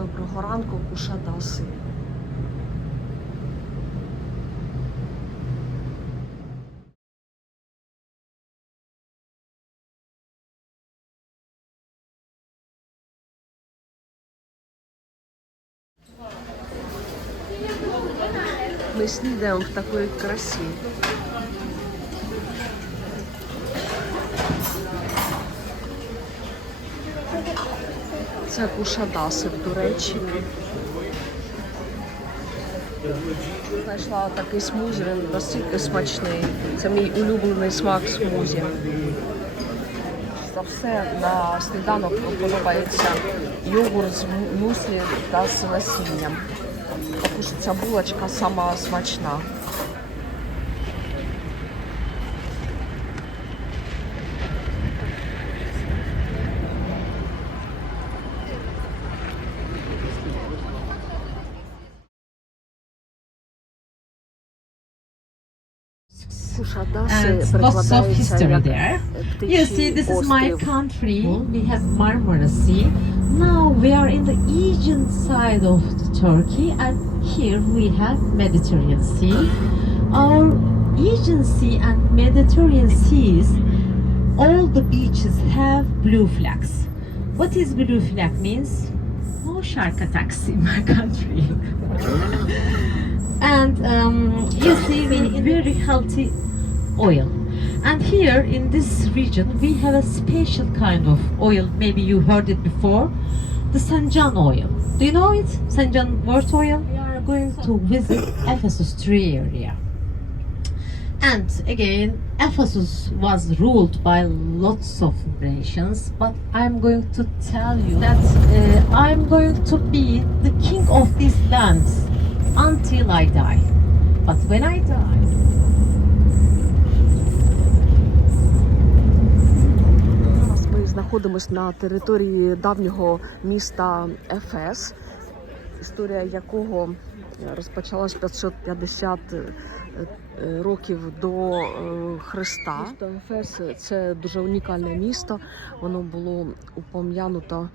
Доброго ранку, Кушадаси. Ми снідаємо в такій красі. Це Кушадаси в Туреччині. Знайшла такий смузі, він настільки смачний. Це мій улюблений смак смузі. За все на сніданок подобається йогурт з муслі та з насінням. Також ця булочка сама смачна. and lots of history there. You see, this is my country. We have Marmara Sea. Now we are in the Aegean side of Turkey, and here we have Mediterranean Sea. Our Aegean Sea and Mediterranean Seas, all the beaches have blue flags. What is blue flag means? No shark attacks in my country. and um, you see, we in very healthy oil. And here in this region, we have a special kind of oil. Maybe you heard it before, the Sanjan oil. Do you know it? Sanjan wort oil. We are going to visit Ephesus tree area. And again, Ephesus was ruled by lots of nations, but I'm going to tell you that uh, I'm going to be the king of these lands until I die. But when I die, Знаходимося на території давнього міста Ефес, історія якого розпочалась 550 е, е, років до е, Христа. Місто Ефес це дуже унікальне місто. Воно було упом'януто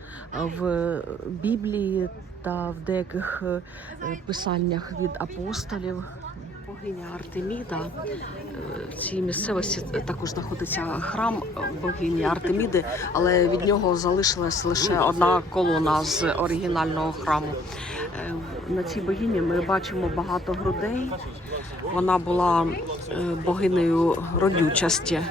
в Біблії та в деяких е, писаннях від апостолів. Богиня Артеміда Е, в цій місцевості також знаходиться храм богині Артеміди, але від нього залишилась лише одна колона з оригінального храму. Е, На цій богині ми бачимо багато грудей. Вона була е, богинею родючості.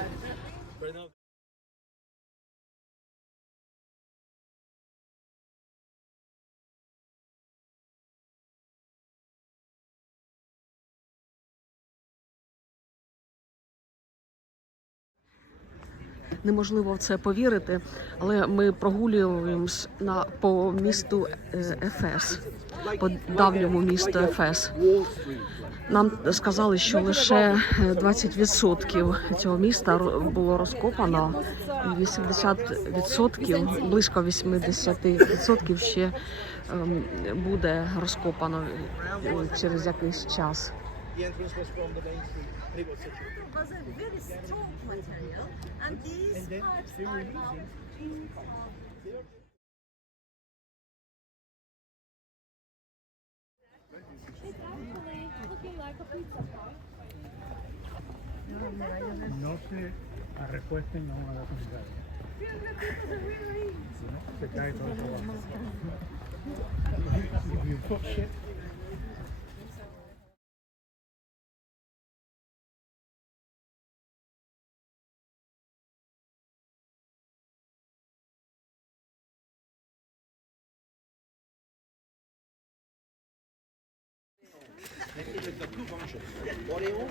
Неможливо в це повірити, але ми прогулюємось на по місту е, Ефес, по давньому місту Ефес. Нам сказали, що лише е, 20% цього міста було розкопано, і 80%, близько 80% ще ем, буде розкопано е, через якийсь час. The entrance was from the main street. And it was such a was a very strong material, and these And then parts are now using- being carved. It's actually looking like a pizza pie. No se a respuesta y no a la comunidad. Se cae todo eso abajo. If you put shit a plus grand chose. Pour les hauts,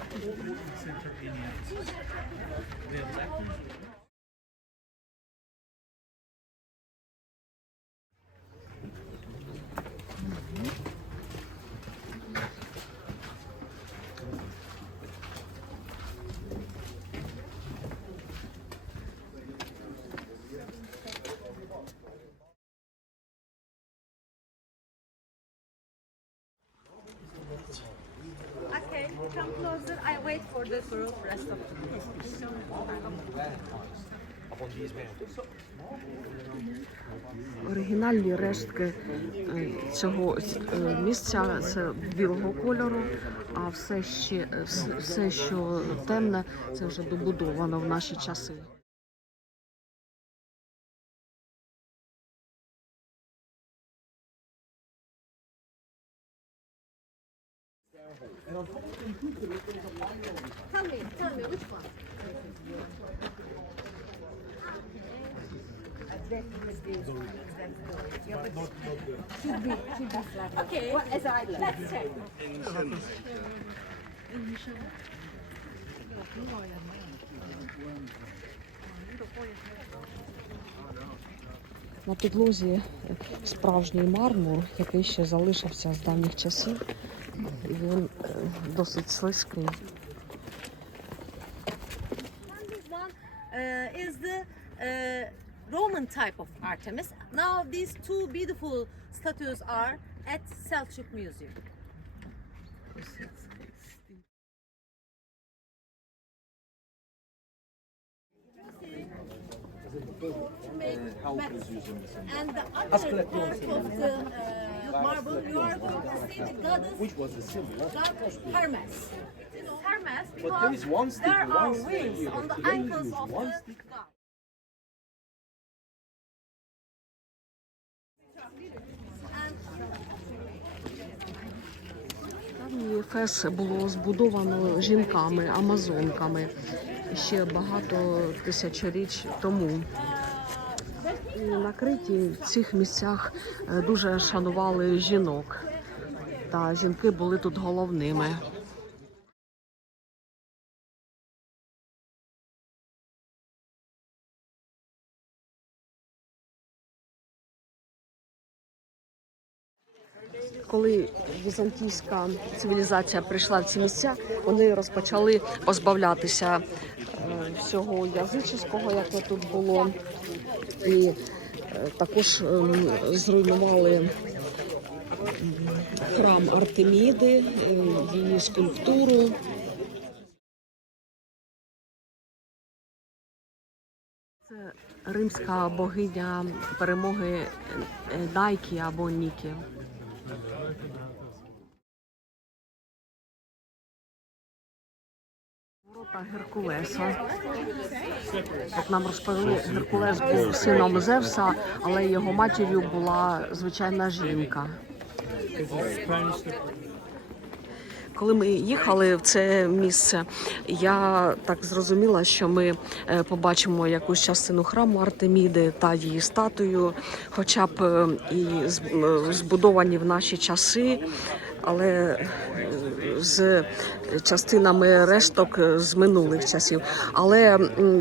рештки е, цього е, місця це білого кольору, а все ще е, все, що темне, це вже добудовано в наші часи. На підлозі е, справжній мармур, який ще залишився з давніх часів. І він е, досить слизький. Uh, is the uh, Roman type of Artemis. Now these two beautiful statues are at Selçuk Museum. And the other part of the uh, marble, you are going to see the goddess Which was the symbol? God Hermes. This Hermes But there because is one stick, there are wings on the ankles of the Ефес було збудовано жінками, амазонками ще багато тисячоріч тому. І на Криті в цих місцях е, дуже шанували жінок. Та жінки були тут головними. Коли візантійська цивілізація прийшла в ці місця, вони розпочали позбавлятися е, всього язичського, яке тут було, і е, також ем, зруйнували храм Артеміди, е, її скульптуру. Це римська богиня перемоги е, Найкі або Нікі. Ворота Геркулеса. Як нам розповіли, Геркулес був сином Зевса, але його матір'ю була звичайна жінка. Коли ми їхали в це місце, я так зрозуміла, що ми е, побачимо якусь частину храму Артеміди та її статую, хоча б е, і збудовані в наші часи, але е, з частинами решток е, з минулих часів. Але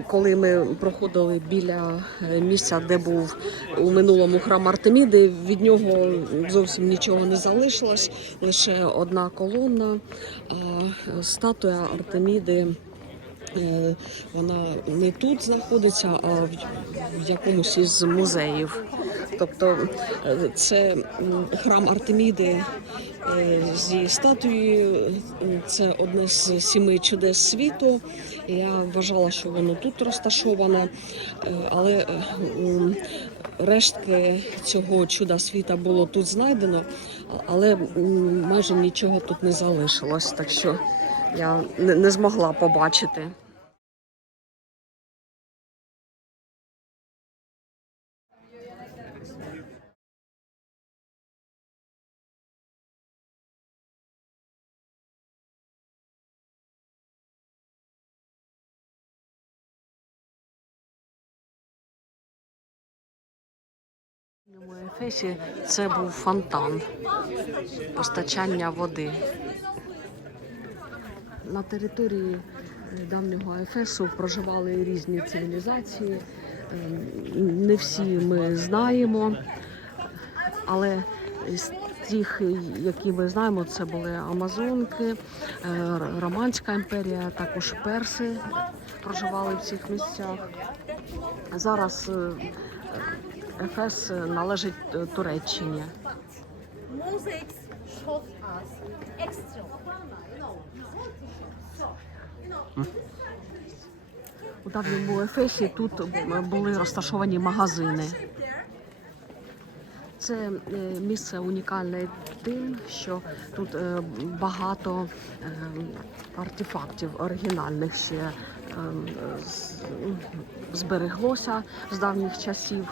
коли ми проходили біля е, місця, де був у минулому храм Артеміди, від нього зовсім нічого не залишилось, лише одна колона, статуя Артеміди. Е, Вона не тут знаходиться, а в якомусь із музеїв. Тобто е, це храм Артеміди е, з її статуєю. Це одне з сіми чудес світу. Я вважала, що воно тут розташоване, але рештки цього чуда світа було тут знайдено, але майже нічого тут не залишилось, так що я не змогла побачити. У Ефесі це був фонтан постачання води. На території е, давнього Ефесу проживали різні цивілізації. Е, Не всі ми знаємо, але з тих, які ми знаємо, це були Амазонки, е, Романська імперія, також перси проживали в цих місцях. Зараз е, Ефес належить е, Туреччині. У давньому Ефесі тут були розташовані магазини. Це е, місце унікальне тим, що тут е, багато е, артефактів оригінальних ще е, збереглося з давніх часів.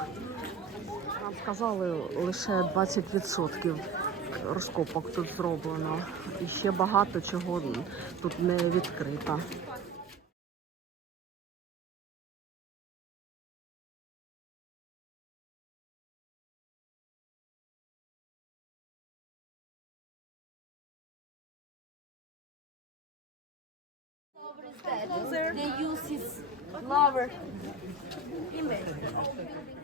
Сказали, лише 20% розкопок тут зроблено. І ще багато чого тут не відкрито. They use his lover image.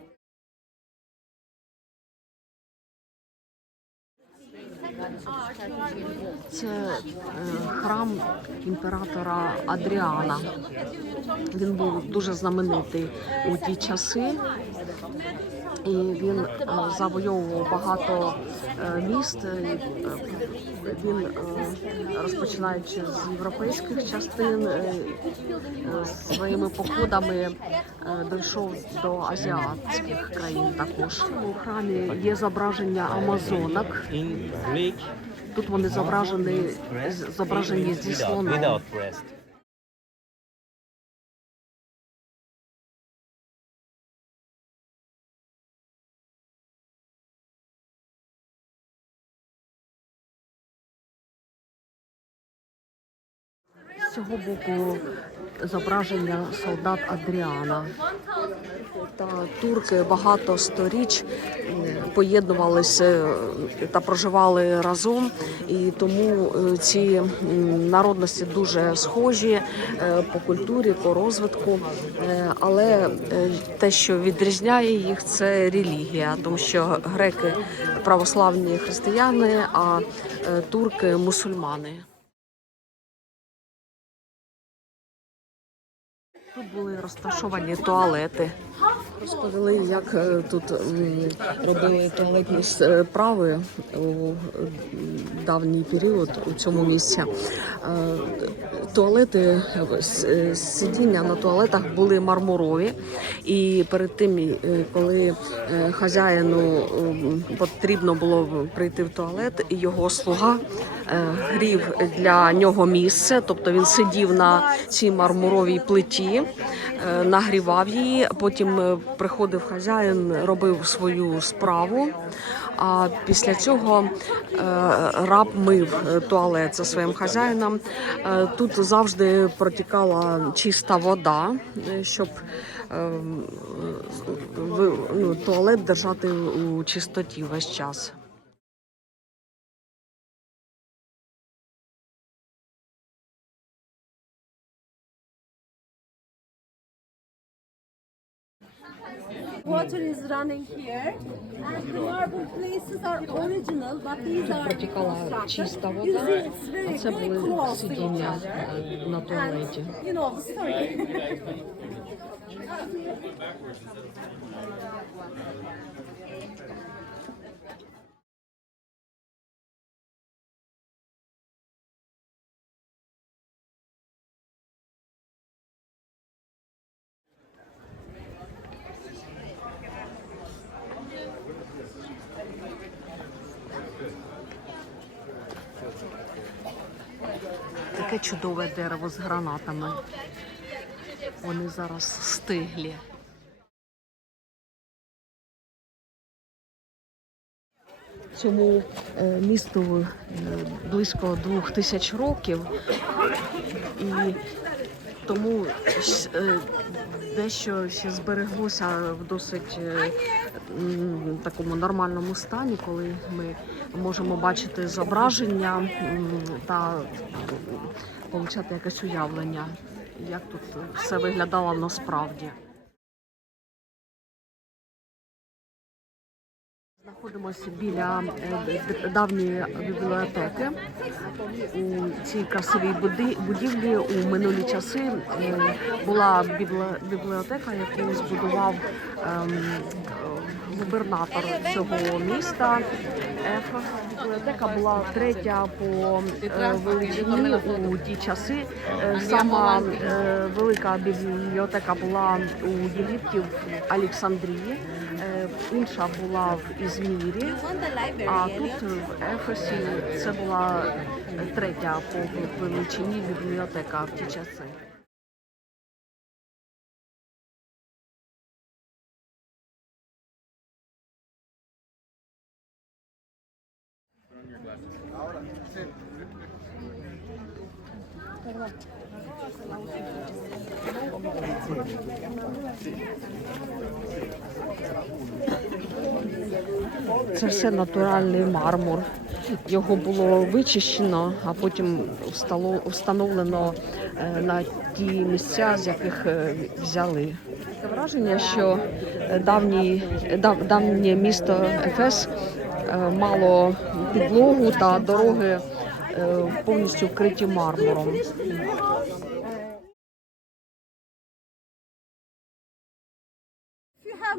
Це е, храм імператора Адріана. Він був дуже знаменитий у ті часи. І він е, завойовував багато е, міст. Він, розпочинаючи з європейських частин, своїми походами дійшов до азіатських країн також. У храмі є зображення амазонок. Тут вони зображені, зображені зі слоном. З цього боку зображення солдат Адріана. Та турки багато сторіч поєднувалися е, та проживали разом, і тому е, ці народності дуже схожі е, по культурі, по розвитку. Але те, що відрізняє їх, це релігія, тому що греки православні християни, а турки мусульмани. Тут були розташовані туалети. Розповіли, як е, тут робили туалетні справи у давній період у цьому місці. Е, Туалети, е, е, сидіння на туалетах були мармурові, і перед тим, е, коли е, хазяїну потрібно було прийти в туалет, його слуга е, грів для нього місце, тобто він сидів на цій мармуровій плиті, е, нагрівав її. Потім е, приходив хазяїн, робив свою справу. А після цього е, раб мив е, туалет за своїм хазяїном. Е, Тут завжди протікала чиста вода, щоб е, ви- ну, туалет держати у чистоті весь час. water is running here. And the marble places are original, but these are constructed. You see, it's very, very close to each other. And, you know. Чудове дерево з гранатами. Вони зараз стиглі. Цьому е, місту е, близько двох тисяч років, і тому е, дещо ще збереглося в досить е, такому нормальному стані, коли ми можемо бачити зображення та отримати якесь уявлення, як тут все виглядало насправді. Знаходимося біля е, давньої бібліотеки. У цій красивій будівлі у минулі часи була бібліотека, яку збудував ем, губернатор цього міста. Бібліотека була третя по е, величині у ті часи. Е, Сама велика бібліотека була у Єгипті в Олександрії. Інша була в Ізмірі. А тут в Ефесі це була третя по величині бібліотека в ті часи. Це все натуральний мармур. Його було вичищено, а потім встановлено е, на ті місця, з яких е, взяли. Таке враження, що давній, дав, давнє місто Ефес е, мало підлогу та дороги повністю вкриті мармуром.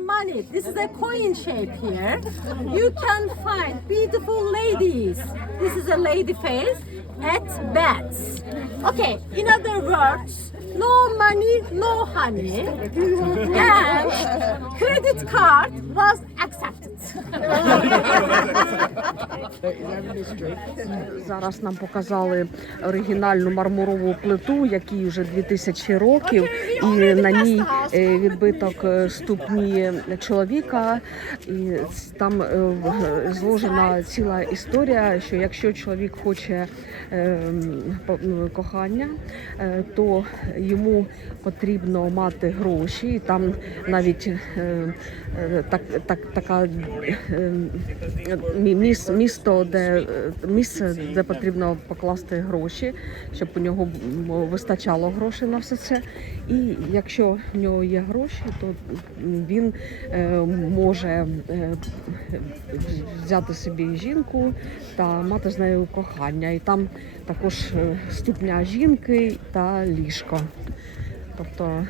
Money, this is a coin shape here. You can find beautiful ladies. This is a lady face at bats. Okay, in other words, no money, no honey, and credit card was accepted. Зараз нам показали оригінальну мармурову плиту, якій вже 2000 років, і на ній е, відбиток е, ступні чоловіка. І там е, зложена ціла історія, що якщо чоловік хоче е, м, по- м, кохання, то йому потрібно мати гроші. І там навіть е, е, так, так, така е, міс- місто, де е, місце, де потрібно покласти гроші, щоб у нього вистачало грошей на все це. І якщо в нього є гроші, то він е, може е, взяти собі жінку та мати з нею кохання. І там також е, ступня жінки та ліжко. Тобто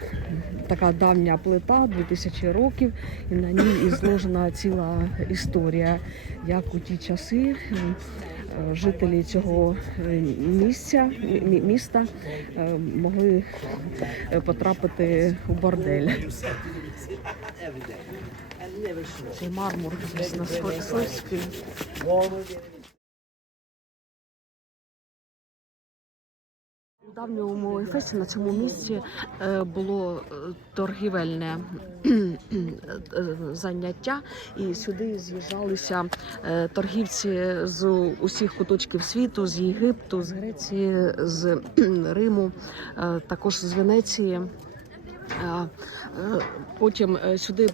така давня плита 2000 років, і на ній і зложена ціла історія, як у ті часи е, жителі цього е, місця, міста могли потрапити у бордель. Цей мармур дійсно У давньому Ефесі на цьому місці е, було е, торгівельне е, заняття, і сюди з'їжджалися торгівці з усіх куточків світу, з Єгипту, з Греції, з Риму, також з Венеції. Е, Потім е, сюди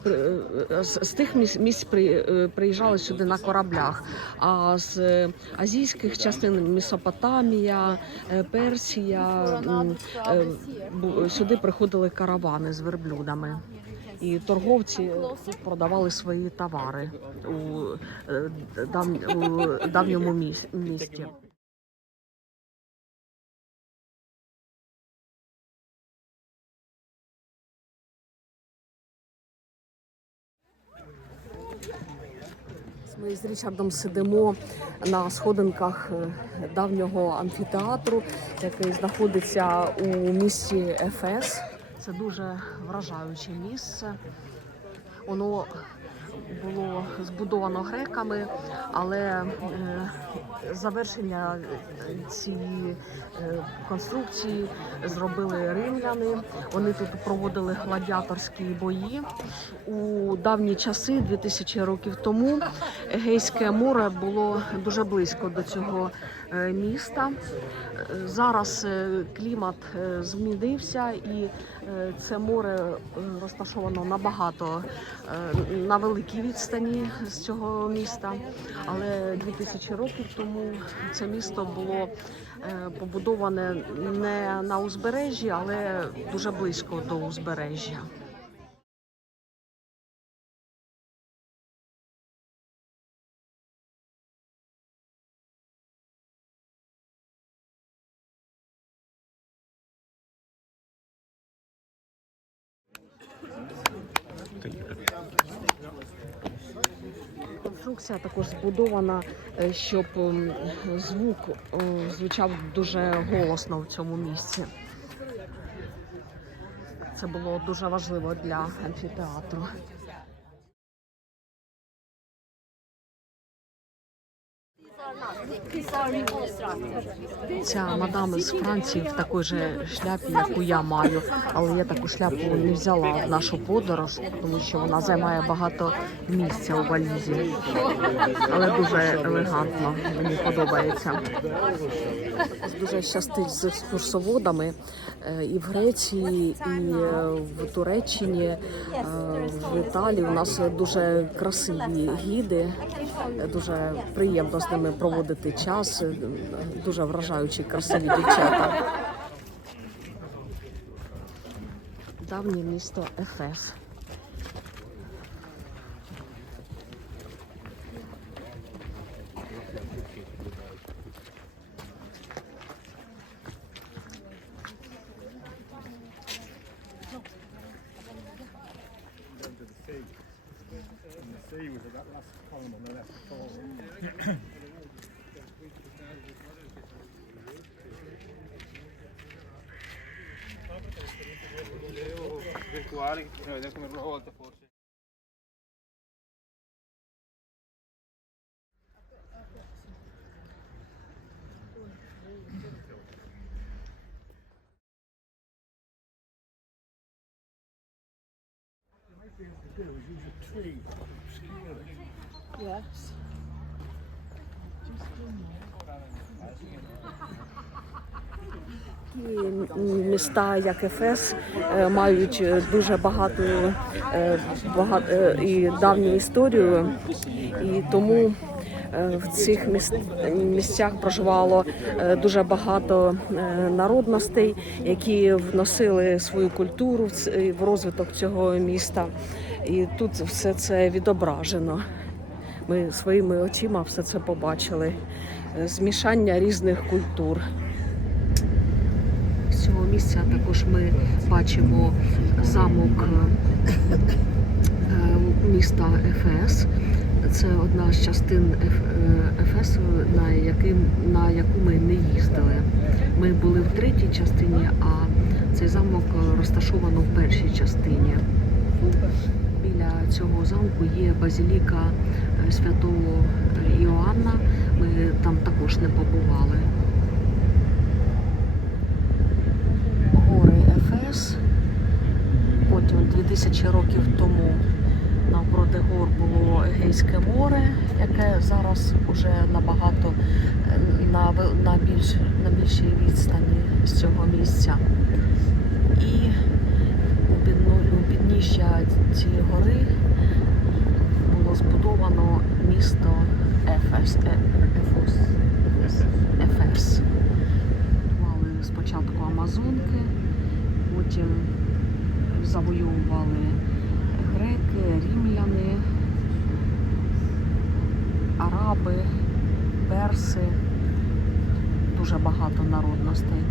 е, з тих місць, місць при- приїжджали сюди на кораблях. А з азійських частин Месопотамія, Персія сюди приходили каравани з верблюдами. І торговці продавали свої товари у, дав- у давньому місті. Ми з Річардом сидимо на сходинках е, давнього амфітеатру, який знаходиться у місті Ефес. Це дуже вражаюче місце. Воно було збудовано греками, але е, завершення е, цієї е, конструкції зробили римляни. Вони тут проводили гладіаторські бої. У давні часи, 2000 років тому, Егейське море було дуже близько до цього е, міста. Зараз клімат змінився і це море розташовано набагато на великій відстані з цього міста. Але 2000 років тому це місто було е, побудоване не на узбережжі, але дуже близько до узбережжя. Конструкція також збудована, е, щоб звук е, звучав дуже голосно в цьому місці. Це було дуже важливо для амфітеатру. Ця мадам з Франції в такій же шляпі, яку я маю, але я таку шляпу не взяла в нашу подорож, тому що вона займає багато місця у валізі. Але дуже елегантно, мені подобається. Дуже щастить з екскурсоводами і в Греції, і е, в Туреччині, е, в Італії. У нас дуже красиві гіди. Е, Дуже приємно з ними проводити час. Е, Дуже вражаючі, красиві дівчата. Давнє місто Ефес. agree with it, that last column on the left. to use a tree Такі міста, як Ефес, е, мають е, дуже багату е, бага- е, і давню історію, і тому в цих місцях проживало дуже багато народностей, які вносили свою культуру в розвиток цього міста. І тут все це відображено. Ми своїми очима все це побачили. Е, Змішання різних культур. З цього місця також ми бачимо замок е, е, міста Ефес. Це одна з частин Ефесу, на, яким, на яку ми не їздили. Ми були в третій частині, а цей замок розташовано в першій частині. Біля цього замку є базіліка святого Іоанна. Ми там також не побували. гори Ефес. Потім 2000 років тому навпроти гор було Егейське море, яке зараз уже набагато е, на, на, більш, на більшій відстані з цього місця. І у підніжжя цієї гори збудовано місто Ефес. Е- Ефос. Ефес мали спочатку Амазонки, потім завоювали греки, рімляни, араби, перси, дуже багато народностей.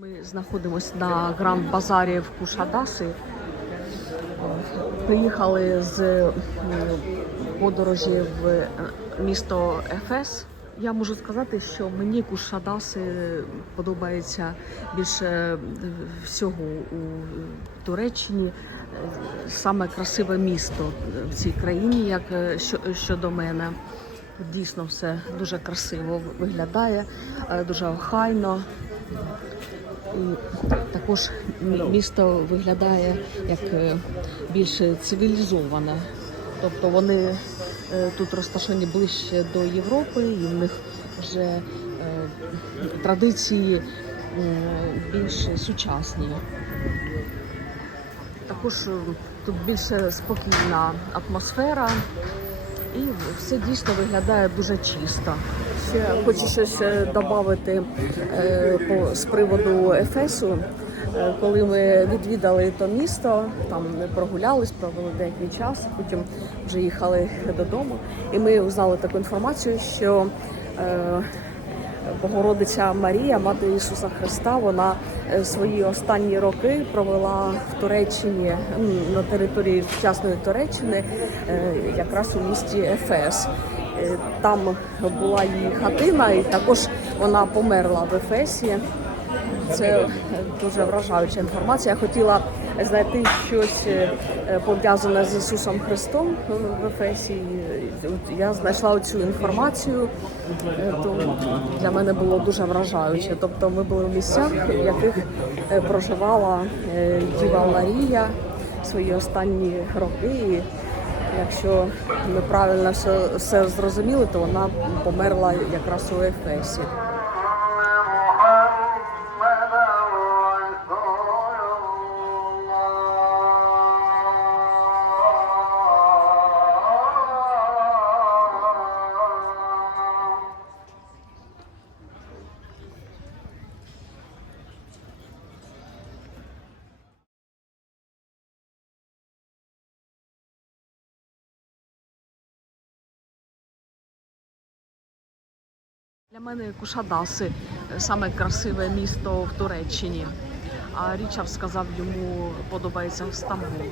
Ми знаходимося на Гранд Базарі в Кушадаси. Приїхали з е, подорожі в е, місто Ефес. Я можу сказати, що мені Кушадаси подобається більше всього у Туреччині. Е, Саме красиве місто в цій країні, як е, щодо мене. Дійсно, все дуже красиво виглядає, е, дуже охайно. Також місто виглядає як е, більш цивілізоване. Тобто вони е, тут розташовані ближче до Європи, і в них вже е, традиції більш сучасні. Також тут більше спокійна атмосфера і все дійсно виглядає дуже чисто. Ще хочу щось додати з приводу Ефесу. Е, Коли ми відвідали то місто, там прогулялись, провели деякий час, потім вже їхали додому. І ми узнали таку інформацію, що е, Богородиця Марія, мати Ісуса Христа, вона е, свої останні роки провела в Туреччині на території сучасної Туреччини, е, якраз у місті Ефес. Е, Там була її хатина, і також вона померла в Ефесі. Це дуже вражаюча інформація. Я хотіла знайти щось е, е, пов'язане з Ісусом Христом в Ефесі. Я знайшла цю інформацію. Е, То для мене було дуже вражаюче. Тобто ми були в місцях, в яких е, проживала е, Діва Марія свої останні роки. І Якщо ми правильно все, все зрозуміли, то вона померла якраз у Ефесі. Для мене Кушадаси саме красиве місто в Туреччині. А Річард сказав, йому подобається Стамбул.